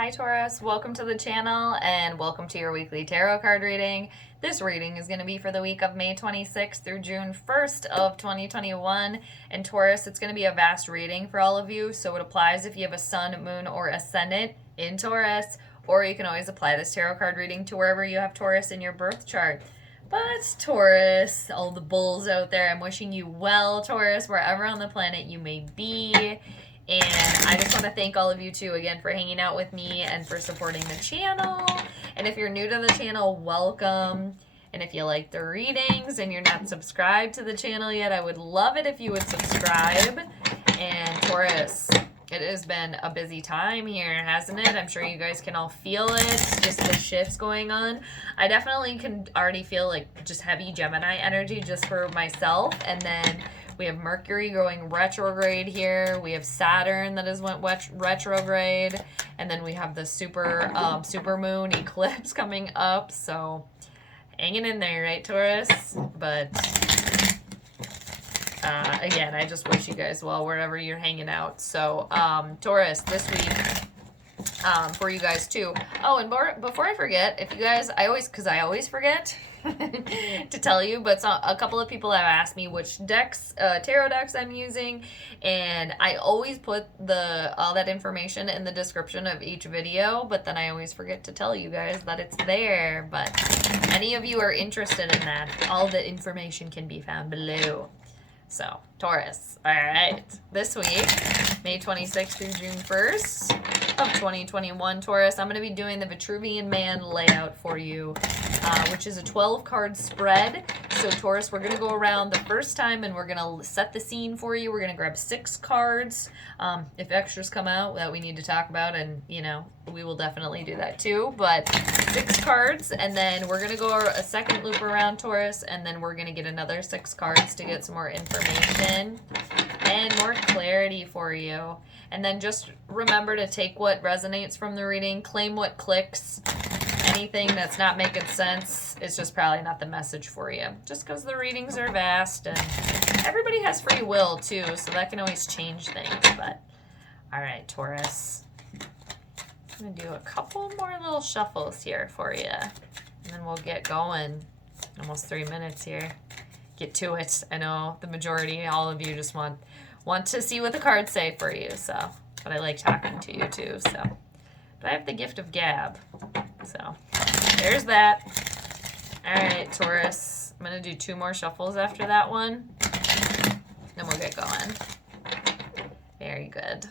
Hi Taurus, welcome to the channel and welcome to your weekly tarot card reading. This reading is going to be for the week of May 26th through June 1st of 2021. And Taurus, it's going to be a vast reading for all of you, so it applies if you have a sun, moon, or ascendant in Taurus, or you can always apply this tarot card reading to wherever you have Taurus in your birth chart. But Taurus, all the bulls out there, I'm wishing you well, Taurus, wherever on the planet you may be. And I just want to thank all of you too again for hanging out with me and for supporting the channel. And if you're new to the channel, welcome. And if you like the readings and you're not subscribed to the channel yet, I would love it if you would subscribe. And Taurus, it has been a busy time here, hasn't it? I'm sure you guys can all feel it, just the shifts going on. I definitely can already feel like just heavy Gemini energy just for myself. And then we have Mercury going retrograde here. We have Saturn that has went retrograde. And then we have the super moon eclipse coming up. So hanging in there, right, Taurus? But again, I just wish you guys well wherever you're hanging out. So Taurus, this week for you guys too. Oh, and before I forget, if you guys, I always forget to tell you, but a couple of people have asked me which decks, tarot decks I'm using, and I always put all that information in the description of each video, but then I always forget to tell you guys that it's there. But any of you are interested in that, all the information can be found below. So, Taurus, all right, this week, May 26th through June 1st of 2021, Taurus, I'm going to be doing the Vitruvian Man layout for you, which is a 12-card spread. So, Taurus, we're going to go around the first time, and we're going to set the scene for you. We're going to grab 6 cards. If extras come out that we need to talk about, and, you know, we will definitely do that too, but 6 cards, and then we're going to go a second loop around, Taurus, and then we're going to get another 6 cards to get some more information and more clarity for you. And then just remember to take what resonates from the reading, claim what clicks. Anything that's not making sense is just probably not the message for you, just because the readings are vast and everybody has free will too, so that can always change things. But all right, Taurus, I'm going to do a couple more little shuffles here for you, and then we'll get going. Almost 3 minutes here. Get to it. I know the majority, all of you, just want to see what the cards say for you, so, but I like talking to you too, so. But I have the gift of gab, so there's that. All right, Taurus, I'm going to do 2 more shuffles after that one, then we'll get going. Very good.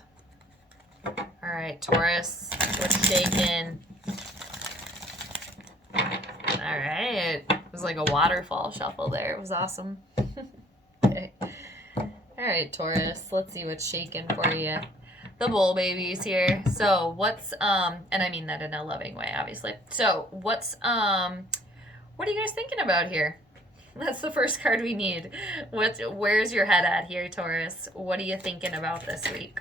All right, Taurus, what's shaking? All right, it was like a waterfall shuffle there. It was awesome. Okay. All right, Taurus, let's see what's shaking for you. The bull babies here. So what's, and I mean that in a loving way, obviously. So what are you guys thinking about here? That's the first card we need. Where's your head at here, Taurus? What are you thinking about this week?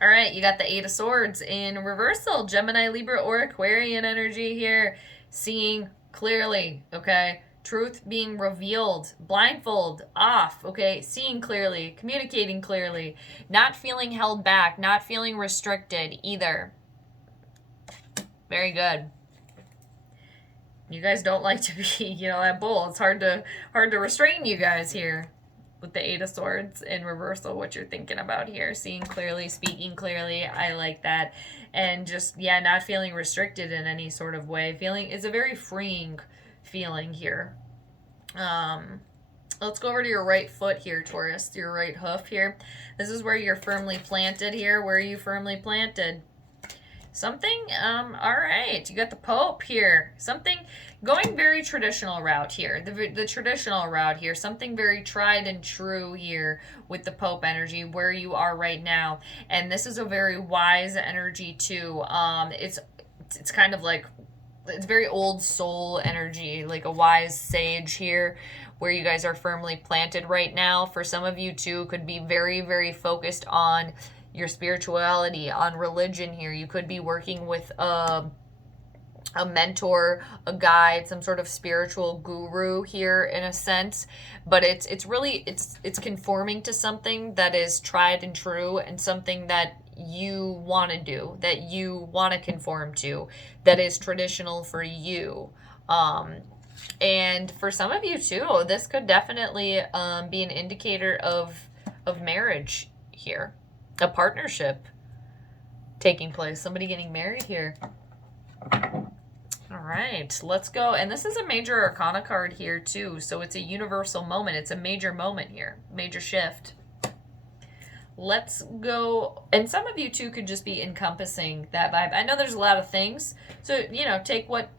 All right, you got the 8 of Swords in reversal. Gemini, Libra, or Aquarian energy here. Seeing clearly, okay? Truth being revealed. Blindfold off, okay? Seeing clearly, communicating clearly. Not feeling held back, not feeling restricted either. Very good. You guys don't like to be, you know, that bull. It's hard to restrain you guys here. With the 8 of Swords in reversal, what you're thinking about here. Seeing clearly, speaking clearly. I like that. And just, yeah, not feeling restricted in any sort of way. It's a very freeing feeling here. Let's go over to your right foot here, Taurus. Your right hoof here. This is where you're firmly planted here. Where are you firmly planted? Something, all right, you got the Pope here. Something going very traditional route here. The traditional route here. Something very tried and true here with the Pope energy where you are right now. And this is a very wise energy too. It's kind of like, it's very old soul energy, like a wise sage here where you guys are firmly planted right now. For some of you too, could be very, very focused on your spirituality, on religion here. You could be working with a mentor, a guide, some sort of spiritual guru here in a sense, but it's really conforming to something that is tried and true and something that you want to do, that you want to conform to, that is traditional for you. And for some of you too, this could definitely be an indicator of marriage here, a partnership taking place, somebody getting married here. All right, let's go. And this is a major arcana card here too, so it's a universal moment. It's a major moment here, major shift. Let's go. And some of you too could just be encompassing that vibe. I know there's a lot of things, so you know, take what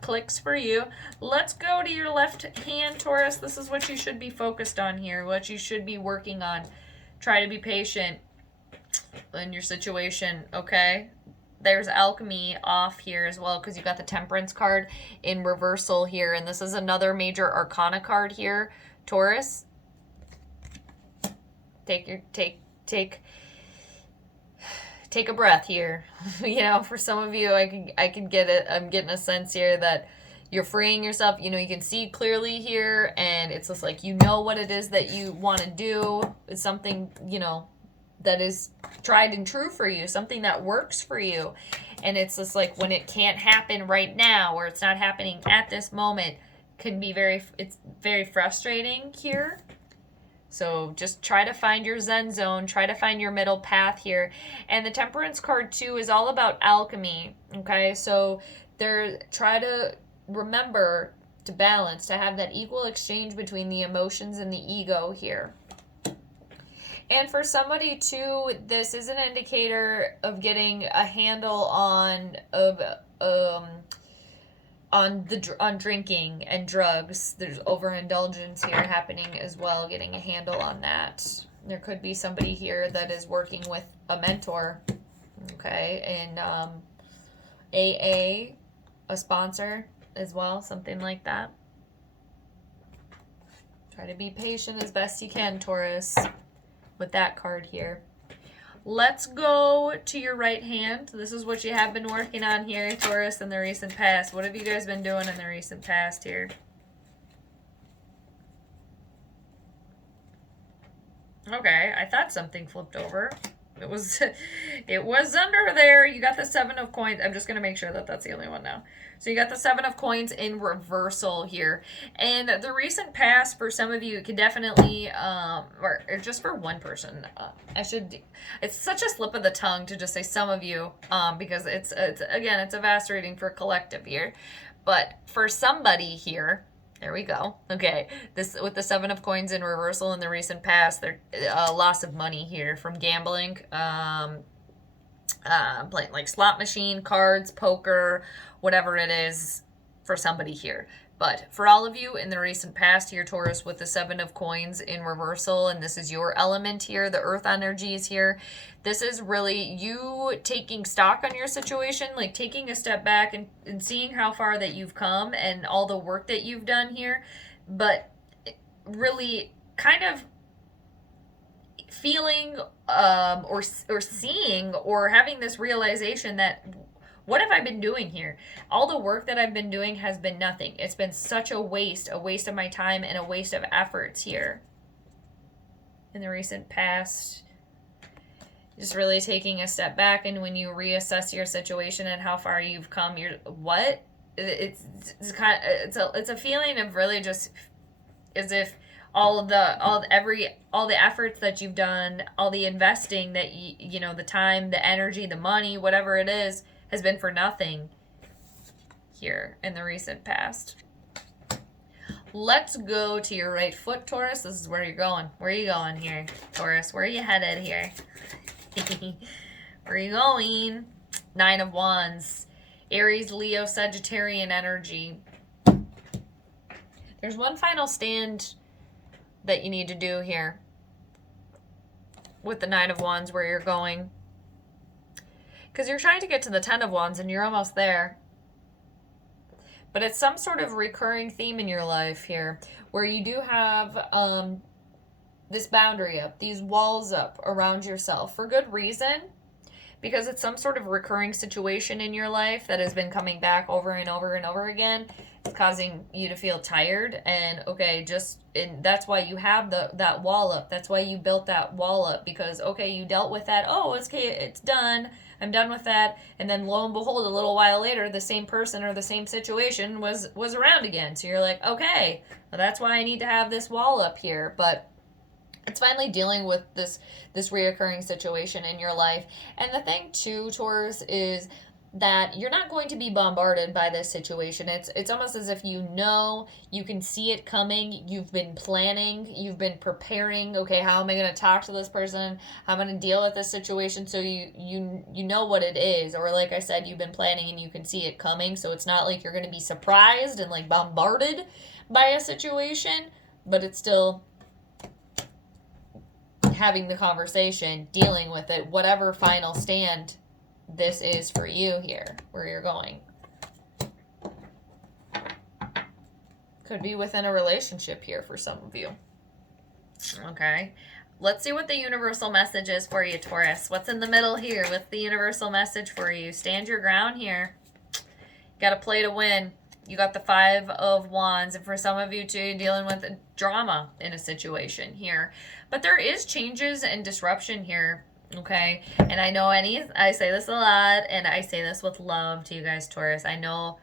clicks for you. Let's go to your left hand, Taurus. This is what you should be focused on here, what you should be working on. Try to be patient in your situation, okay? There's alchemy off here as well, because you got the Temperance card in reversal here, and this is another major arcana card here, Taurus. Take a breath here. You know, for some of you, I can get it. I'm getting a sense here that you're freeing yourself. You know, you can see clearly here, and it's just like, you know what it is that you want to do. It's something, you know, that is tried and true for you, something that works for you. And it's just like, when it can't happen right now, or it's not happening at this moment, can be it's very frustrating here. So just try to find your Zen zone, try to find your middle path here. And the Temperance card too is all about alchemy, okay? So try to remember to balance, to have that equal exchange between the emotions and the ego here. And for somebody too, this is an indicator of getting a handle on drinking and drugs. There's overindulgence here happening as well, getting a handle on that. There could be somebody here that is working with a mentor, okay, and AA, a sponsor as well, something like that. Try to be patient as best you can, Taurus, with that card here. Let's go to your right hand. This is what you have been working on here, Taurus, in the recent past. What have you guys been doing in the recent past here? Okay, I thought something flipped over. It was under there. You got the 7 of coins. I'm just going to make sure that that's the only one now. So you got the 7 of coins in reversal here. And the recent past, for some of you, it could definitely, or just for one person, it's such a slip of the tongue to just say some of you, because it's again, it's a vast reading for collective here. But for somebody here, there we go. Okay, this with the 7 of coins in reversal in the recent past, there loss of money here from gambling, playing like slot machine, cards, poker, whatever it is for somebody here. But for all of you in the recent past here, Taurus, with the 7 of coins in reversal, and this is your element here, the earth energy is here. This is really you taking stock on your situation, like taking a step back and seeing how far that you've come and all the work that you've done here, but really kind of feeling or seeing or having this realization that, what have I been doing here? All the work that I've been doing has been nothing. It's been such a waste of my time and a waste of efforts here. In the recent past, just really taking a step back, and when you reassess your situation and how far you've come, it's a feeling of really just as if all the efforts that you've done, all the investing that you know, the time, the energy, the money, whatever it is, has been for nothing here in the recent past. Let's go to your right foot, Taurus. This is where you're going. Where are you going here, Taurus? Where are you headed here? Where are you going? 9 of Wands. Aries, Leo, Sagittarian energy. There's one final stand that you need to do here with the 9 of Wands, where you're going. Because you're trying to get to the 10 of Wands and you're almost there. But it's some sort of recurring theme in your life here where you do have this boundary up, these walls up around yourself for good reason. Because it's some sort of recurring situation in your life that has been coming back over and over and over again. It's causing you to feel tired, and okay, and that's why you have that wall up. That's why you built that wall up, because okay, you dealt with that. Oh, it's okay, it's done. I'm done with that. And then lo and behold, a little while later, the same person or the same situation was around again. So you're like, okay, well, that's why I need to have this wall up here. But it's finally dealing with this reoccurring situation in your life. And the thing too, Taurus, is that you're not going to be bombarded by this situation. It's almost as if you know, you can see it coming, you've been planning, you've been preparing, okay, how am I going to talk to this person? How am I going to deal with this situation? So you know what it is, or like I said, you've been planning and you can see it coming, so it's not like you're going to be surprised and like bombarded by a situation, but it's still having the conversation, dealing with it, whatever final stand this is for you here, where you're going. Could be within a relationship here for some of you. Okay. Let's see what the universal message is for you, Taurus. What's in the middle here with the universal message for you? Stand your ground here. Got to play to win. You got the 5 of Wands. And for some of you, too, dealing with drama in a situation here. But there is changes and disruption here. Okay, and I know I say this a lot, and I say this with love to you guys, Taurus. I know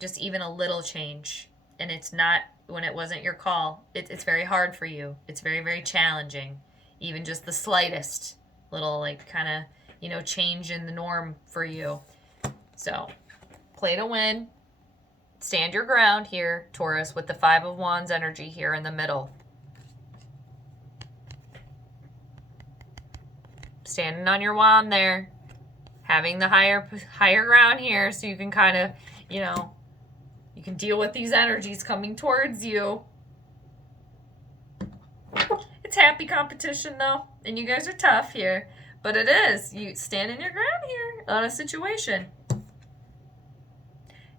just even a little change, and it's not when it wasn't your call. It's very hard for you. It's very, very challenging. Even just the slightest little, like, kind of, you know, change in the norm for you. So, play to win. Stand your ground here, Taurus, with the 5 of Wands energy here in the middle. Standing on your wand there, having the higher ground here, so you can kind of, you know, you can deal with these energies coming towards you. It's happy competition though, and you guys are tough here, but it is, you stand in your ground here on a situation.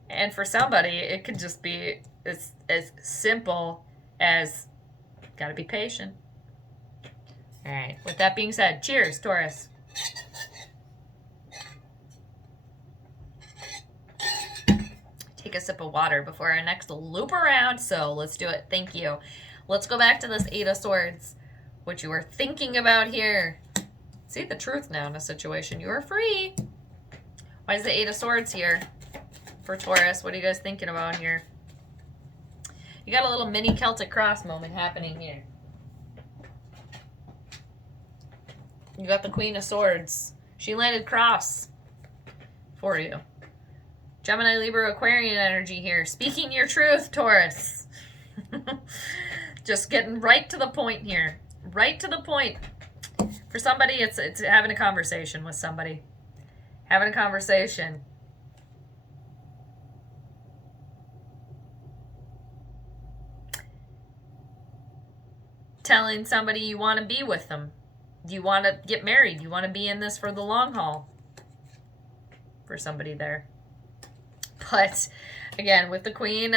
And for somebody, it could just be as simple as gotta be patient. All right, with that being said, cheers, Taurus. Take a sip of water before our next loop around, so let's do it. Thank you. Let's go back to this 8 of Swords, what you were thinking about here. See the truth now in a situation. You are free. Why is the 8 of Swords here for Taurus? What are you guys thinking about here? You got a little mini Celtic cross moment happening here. You got the Queen of Swords. She landed cross for you. Gemini, Libra, Aquarian energy here. Speaking your truth, Taurus. Just getting right to the point here. Right to the point. For somebody, it's having a conversation with somebody. Having a conversation. Telling somebody you want to be with them. Do you want to get married? You want to be in this for the long haul? For somebody there. But again, with the Queen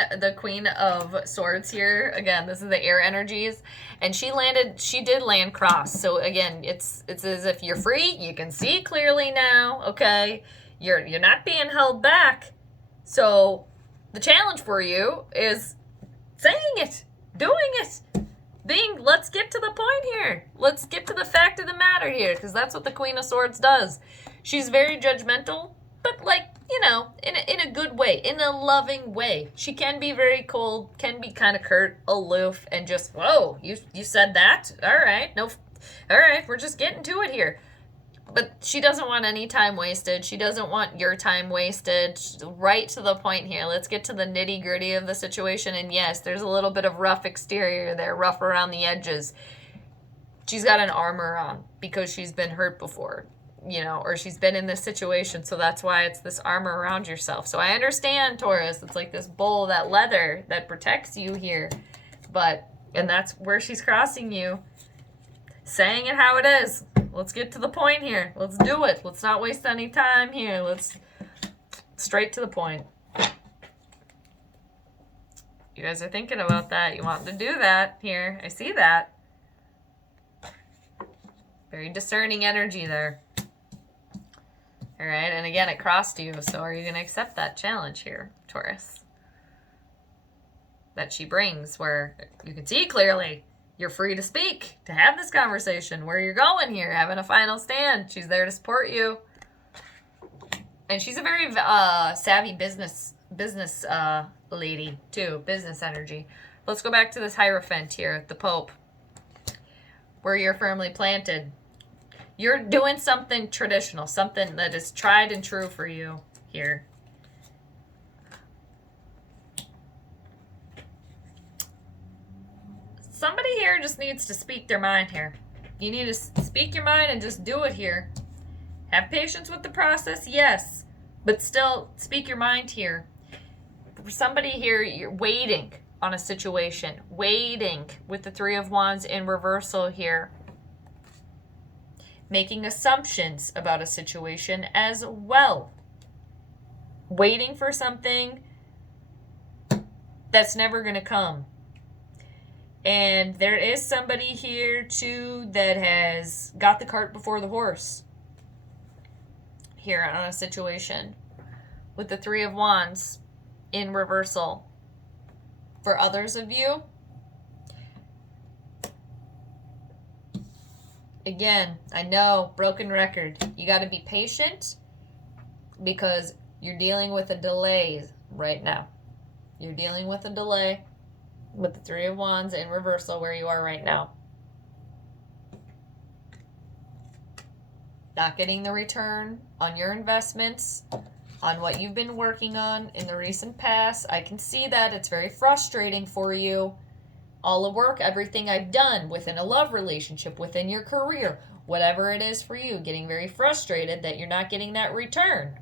of Swords here, again, this is the air energies, and she did land cross. So again, it's as if you're free. You can see clearly now. Okay, you're not being held back. So the challenge for you is saying it, doing it. Let's get to the point here. Let's get to the fact of the matter here, because that's what the Queen of Swords does. She's very judgmental, but like, you know, in a good way, in a loving way. She can be very cold, can be kind of curt, aloof, and just, whoa, you said that? All right, no, all right, we're just getting to it here. But she doesn't want any time wasted. She doesn't want your time wasted. Right to the point here. Let's get to the nitty gritty of the situation. And yes, there's a little bit of rough exterior there, rough around the edges. She's got an armor on because she's been hurt before, you know, or she's been in this situation. So that's why it's this armor around yourself. So I understand, Taurus. It's like this bowl, that leather that protects you here. And that's where she's crossing you. Saying it how it is. Let's get to the point here. Let's do it. Let's not waste any time here. Let's straight to the point. You guys are thinking about that. You want to do that here. I see that. Very discerning energy there. All right. And again, it crossed you. So are you going to accept that challenge here, Taurus? that she brings, where you can see clearly you're free to speak, to have this conversation, where you're going here, having a final stand. She's there to support you. And she's a very savvy business lady, too. Business energy. Let's go back to this Hierophant here, the Pope, where you're firmly planted. You're doing something traditional, something that is tried and true for you here. Somebody here just needs to speak their mind here. You need to speak your mind and just do it here. Have patience with the process, yes, but still speak your mind here. For somebody here, you're waiting on a situation, waiting with the Three of Wands in reversal here. Making assumptions about a situation as well. Waiting for something that's never going to come. And there is somebody here, too, that has got the cart before the horse here on a situation with the Three of Wands in reversal. For others of you, again, I know, broken record. You got to be patient because you're dealing with a delay right now. You're dealing with a delay with the Three of Wands in reversal where you are right now. Not getting the return on your investments, on what you've been working on in the recent past. I can see that. It's very frustrating for you. All the work, everything I've done within a love relationship, within your career, whatever it is for you, getting very frustrated that you're not getting that return.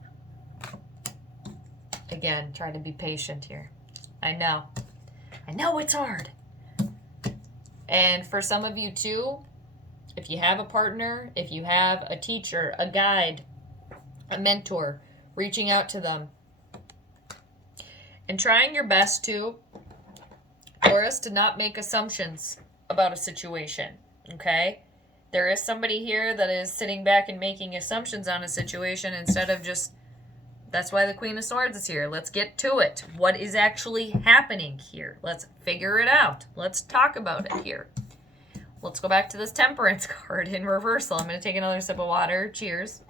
Again, try to be patient here. I know it's hard. And for some of you too, if you have a partner, if you have a teacher, a guide, a mentor, reaching out to them and trying your best to, Taurus, to not make assumptions about a situation, okay? There is somebody here that is sitting back and making assumptions on a situation instead of just, that's why the Queen of Swords is here. Let's get to it. What is actually happening here? Let's figure it out. Let's talk about it here. Let's go back to this Temperance card in reversal. I'm going to take another sip of water. Cheers.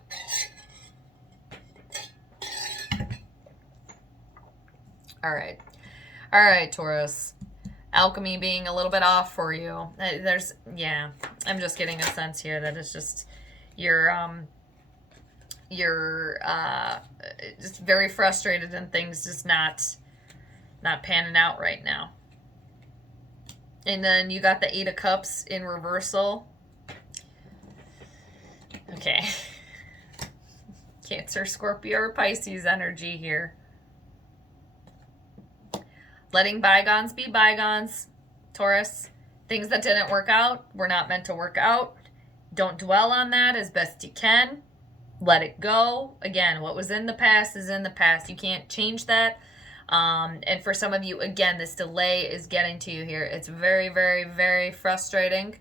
All right, Taurus. Alchemy being a little bit off for you. I'm just getting a sense here that it's just you're just very frustrated and things just not panning out right now. And then you got the Eight of Cups in reversal. Okay. Cancer, Scorpio, or Pisces energy here. Letting bygones be bygones, Taurus. Things that didn't work out were not meant to work out. Don't dwell on that as best you can. Let it go. Again, what was in the past is in the past. You can't change that. And for some of you, again, this delay is getting to you here. It's very, very, very frustrating.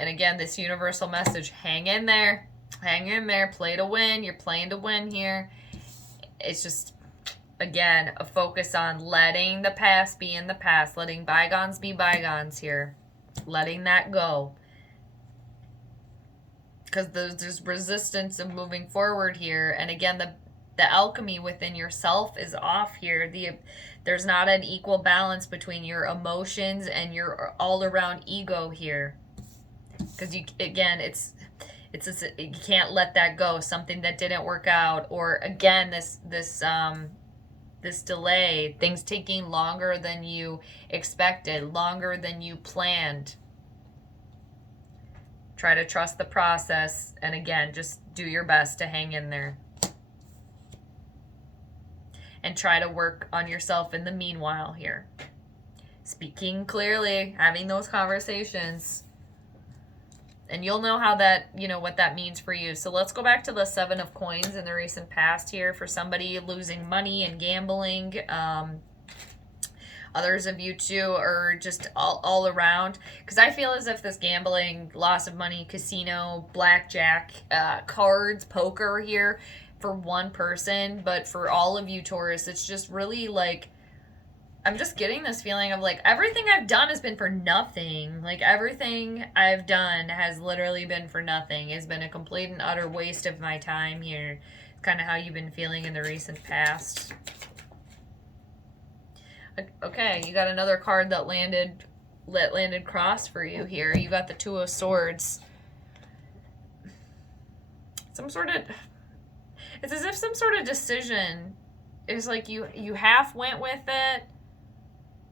And again, this universal message, hang in there. Hang in there. Play to win. You're playing to win here. It's just, again, a focus on letting the past be in the past. Letting bygones be bygones here. Letting that go. Because there's resistance of moving forward here. And again, the alchemy within yourself is off here. There's not an equal balance between your emotions and your all-around ego here. Because you can't let that go. Something that didn't work out, or again, this delay, things taking longer than you expected, longer than you planned. Try to trust the process, and again, just do your best to hang in there. And try to work on yourself in the meanwhile here. Speaking clearly, having those conversations. And you'll know how that, what that means for you. So let's go back to the Seven of Coins in the recent past here for somebody losing money and gambling. Others of you too are just all around. Because I feel as if this gambling, loss of money, casino, blackjack, cards, poker here for one person. But for all of you, Taurus, it's just really like I'm just getting this feeling of like everything I've done has been for nothing. Like everything I've done has literally been for nothing. It's been a complete and utter waste of my time here. It's kind of how you've been feeling in the recent past. Okay, you got another card that landed cross for you here. You got the Two of Swords. It's as if some sort of decision is like you half went with it,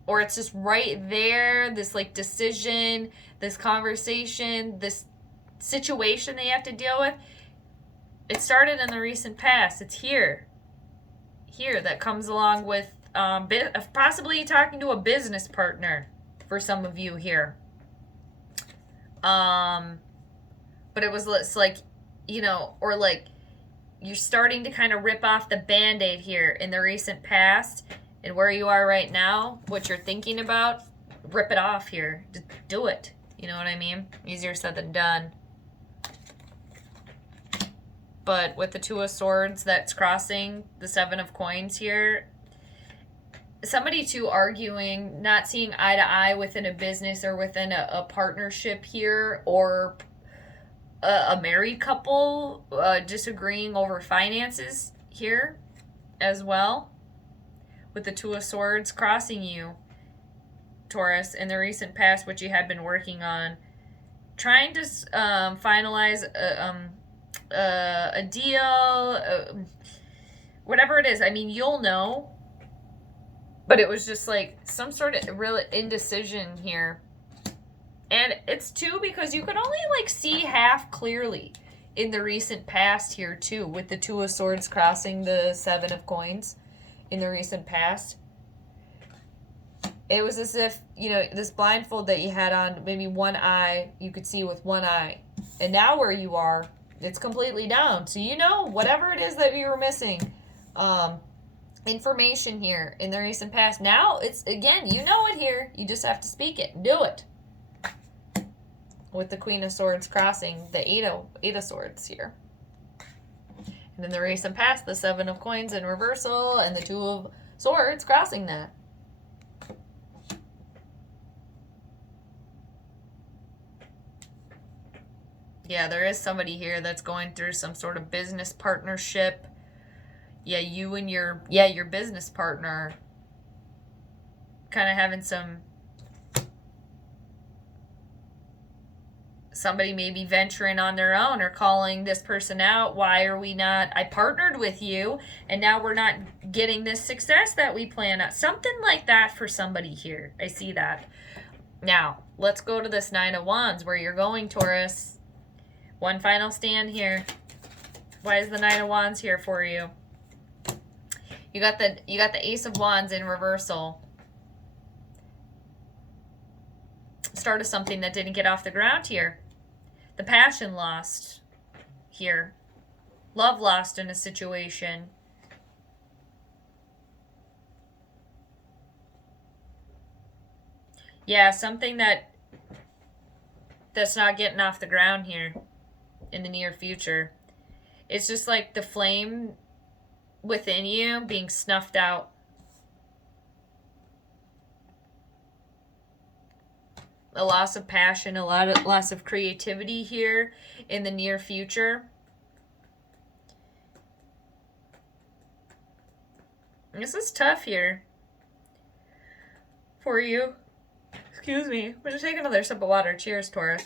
or it's just right there, this like decision, this conversation, this situation that you have to deal with. It started in the recent past. It's here that comes along with possibly talking to a business partner for some of you here. But it's like, you know, or like you're starting to kind of rip off the Band-Aid here in the recent past, and where you are right now, what you're thinking about, rip it off here. Just do it. You know what I mean? Easier said than done. But with the Two of Swords that's crossing the Seven of Coins here, somebody too arguing, not seeing eye to eye within a business or within a partnership here, or a married couple disagreeing over finances here as well. With the Two of Swords crossing you, Taurus, in the recent past, which you had been working on, trying to finalize a deal, whatever it is. I mean, you'll know, but it was just like some sort of real indecision here. And it's too because you could only like see half clearly in the recent past here too, with the Two of Swords crossing the Seven of Coins in the recent past. It was as if, you know, this blindfold that you had on, maybe one eye, you could see with one eye. And now where you are, it's completely down. So you know, whatever it is that you were missing, information here in the recent past. Now it's, again, you know it here. You just have to speak it. Do it. With the Queen of Swords crossing the Eight of Swords here. And in the recent past, the Seven of Coins in reversal and the Two of Swords crossing that. Yeah, there is somebody here that's going through some sort of business partnership. Yeah, you and your business partner kind of having somebody maybe venturing on their own or calling this person out. Why are we not, I partnered with you and now we're not getting this success that we plan on. Something like that for somebody here. I see that. Now, let's go to this Nine of Wands where you're going, Taurus. One final stand here. Why is the Nine of Wands here for you? You got the Ace of Wands in reversal. Start of something that didn't get off the ground here. The passion lost here. Love lost in a situation. Yeah, something that's not getting off the ground here in the near future. It's just like the flame within you being snuffed out. A loss of passion, a loss of creativity here in the near future. This is tough here for you. Excuse me. I'm going to take another sip of water. Cheers, Taurus.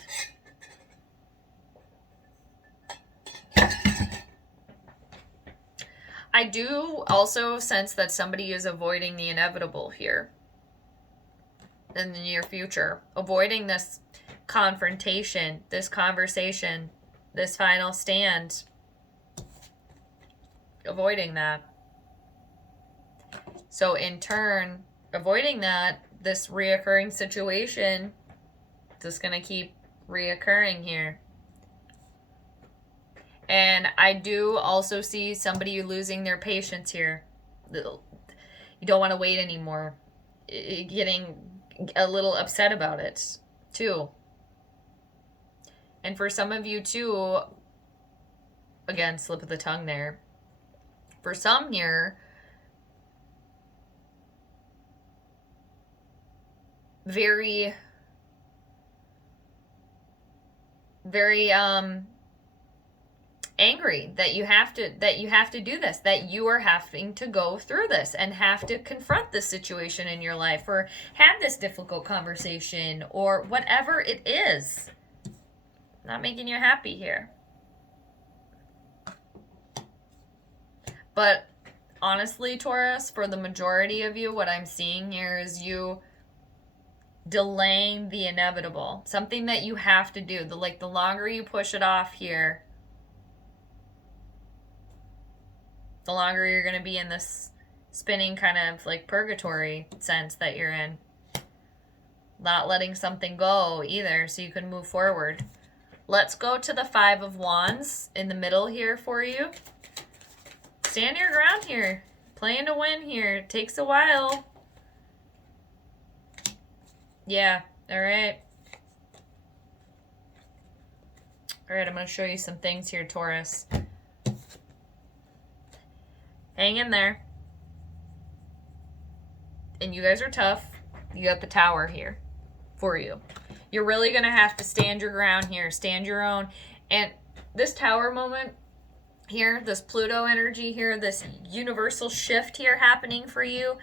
I do also sense that somebody is avoiding the inevitable here in the near future. Avoiding this confrontation, this conversation, this final stand. Avoiding that. So in turn, avoiding that, this reoccurring situation is just going to keep reoccurring here. And I do also see somebody losing their patience here. You don't want to wait anymore. Getting a little upset about it, too. And for some of you, too, again, slip of the tongue there. For some here, very, very angry that you have to do this, that you are having to go through this and have to confront this situation in your life, or have this difficult conversation, or whatever it is. Not making you happy here. But honestly, Taurus, for the majority of you, what I'm seeing here is you delaying the inevitable. Something that you have to do. The longer you push it off here, the longer you're going to be in this spinning kind of like purgatory sense that you're in. Not letting something go either so you can move forward. Let's go to the 5 of Wands in the middle here for you. Stand your ground here. Playing to win here. It takes a while. Yeah, all right. All right, I'm going to show you some things here, Taurus. Hang in there. And you guys are tough. You got the Tower here for you. You're really going to have to stand your ground here. Stand your own. And this Tower moment here, this Pluto energy here, this universal shift here happening for you,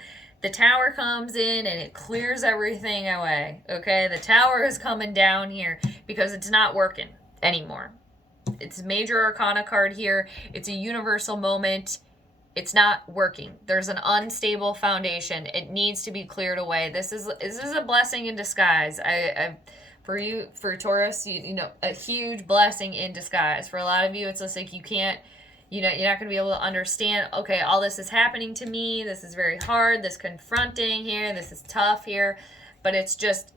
the Tower comes in and it clears everything away, okay? The Tower is coming down here because it's not working anymore. It's a major arcana card here. It's a universal moment. It's not working. There's an unstable foundation. It needs to be cleared away. This is a blessing in disguise. For Taurus, you know, a huge blessing in disguise. For a lot of you, it's just like you can't, you know, you're not going to be able to understand, okay, all this is happening to me. This is very hard. This confronting here. This is tough here. But it's just,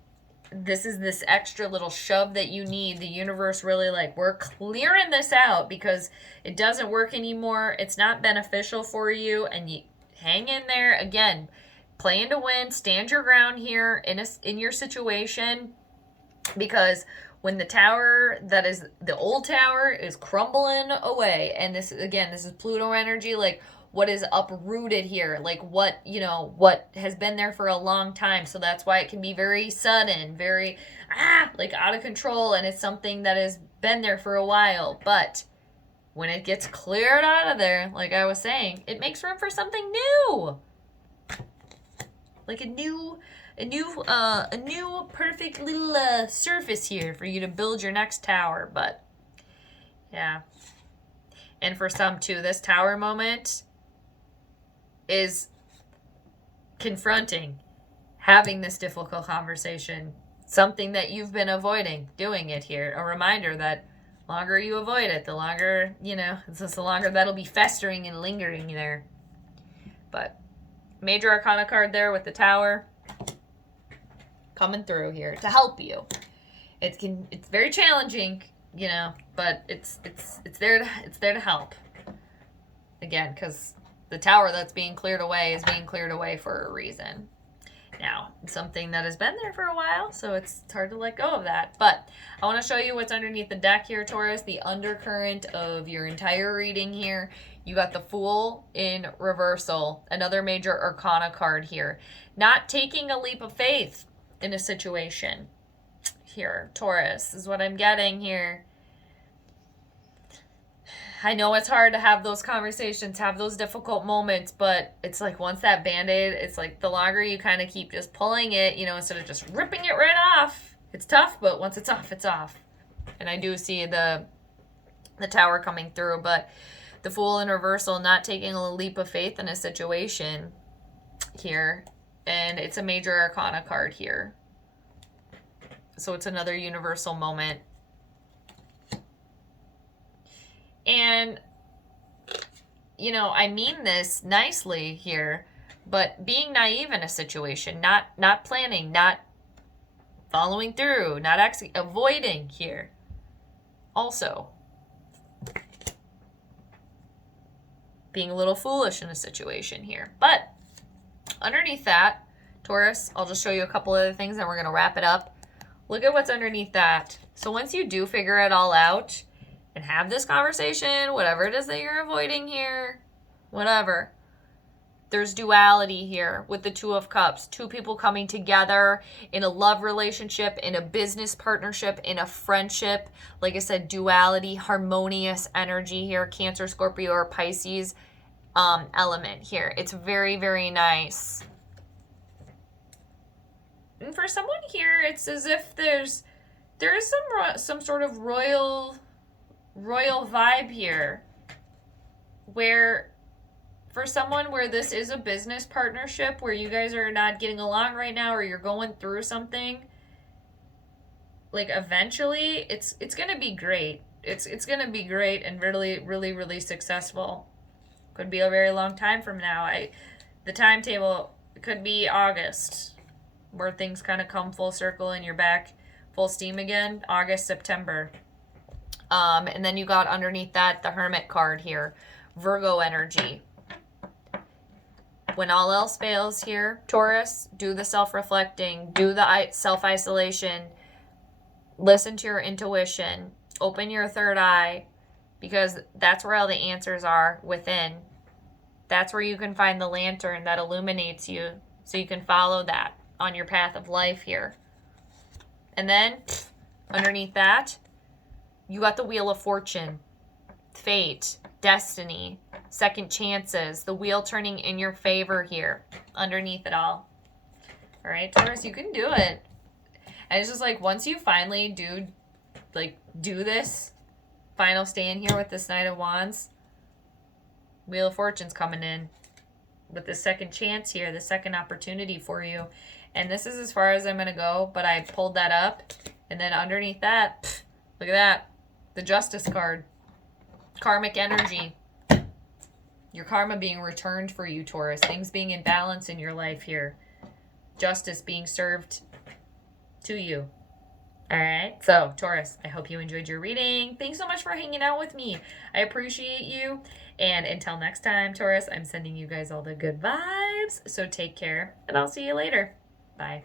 this is this extra little shove that you need. The universe really like, we're clearing this out because it doesn't work anymore. It's not beneficial for you. And you hang in there. Again, playing to win. Stand your ground here in your situation. Because when the Tower, that is the old Tower, is crumbling away, and this is Pluto energy, like what is uprooted here, like what, you know, what has been there for a long time. So that's why it can be very sudden, very, like out of control, and it's something that has been there for a while. But when it gets cleared out of there, like I was saying, it makes room for something new. Like a new perfect little surface here for you to build your next tower. But yeah, and for some too, this Tower moment is confronting, having this difficult conversation, something that you've been avoiding, doing it here. A reminder that the longer you avoid it, the longer, you know, it's just the longer that'll be festering and lingering there. But major arcana card there with the Tower coming through here to help you. It's very challenging, you know, but it's there to help. Again, because the Tower that's being cleared away is being cleared away for a reason. Now, it's something that has been there for a while, so it's hard to let go of that. But I want to show you what's underneath the deck here, Taurus, the undercurrent of your entire reading here. You got the Fool in reversal, another major arcana card here. Not taking a leap of faith in a situation here, Taurus, is what I'm getting here. I know it's hard to have those conversations, have those difficult moments, but it's like once that Band-Aid, it's like the longer you kind of keep just pulling it, you know, instead of just ripping it right off. It's tough, but once it's off, it's off. And I do see the Tower coming through, but the Fool in reversal, not taking a leap of faith in a situation here. And it's a major arcana card here. So it's another universal moment. And, you know, I mean this nicely here, but being naive in a situation, not planning, not following through, not avoiding here. Also, being a little foolish in a situation here. But underneath that, Taurus, I'll just show you a couple other things and we're going to wrap it up. Look at what's underneath that. So once you do figure it all out and have this conversation, whatever it is that you're avoiding here, whatever, There's duality here with the Two of Cups. Two people coming together in a love relationship, in a business partnership, in a friendship. Like I said, duality, harmonious energy here. Cancer, Scorpio, or Pisces element here. It's very, very nice. And for someone here, it's as if there is some sort of royal vibe here, where for someone where this is a business partnership, where you guys are not getting along right now, or you're going through something, like eventually it's gonna be great. It's gonna be great and really, really, really successful. Could be a very long time from now. The timetable could be August, where things kind of come full circle and you're back full steam again. August, September. And then you got underneath that the Hermit card here. Virgo energy. When all else fails here, Taurus, do the self-reflecting, do the self-isolation, listen to your intuition, open your third eye, because that's where all the answers are within. That's where you can find the lantern that illuminates you, so you can follow that on your path of life here. And then, underneath that, you got the Wheel of Fortune, fate, destiny, second chances, the wheel turning in your favor here, underneath it all. All right, Taurus, you can do it. And it's just like, once you finally do this final stand here with this Knight of Wands, Wheel of Fortune's coming in with the second chance here, the second opportunity for you. And this is as far as I'm going to go, but I pulled that up. And then underneath that, look at that, the Justice card. Karmic energy. Your karma being returned for you, Taurus. Things being in balance in your life here. Justice being served to you. All right. So, Taurus, I hope you enjoyed your reading. Thanks so much for hanging out with me. I appreciate you. And until next time, Taurus, I'm sending you guys all the good vibes. So take care, and I'll see you later. Bye.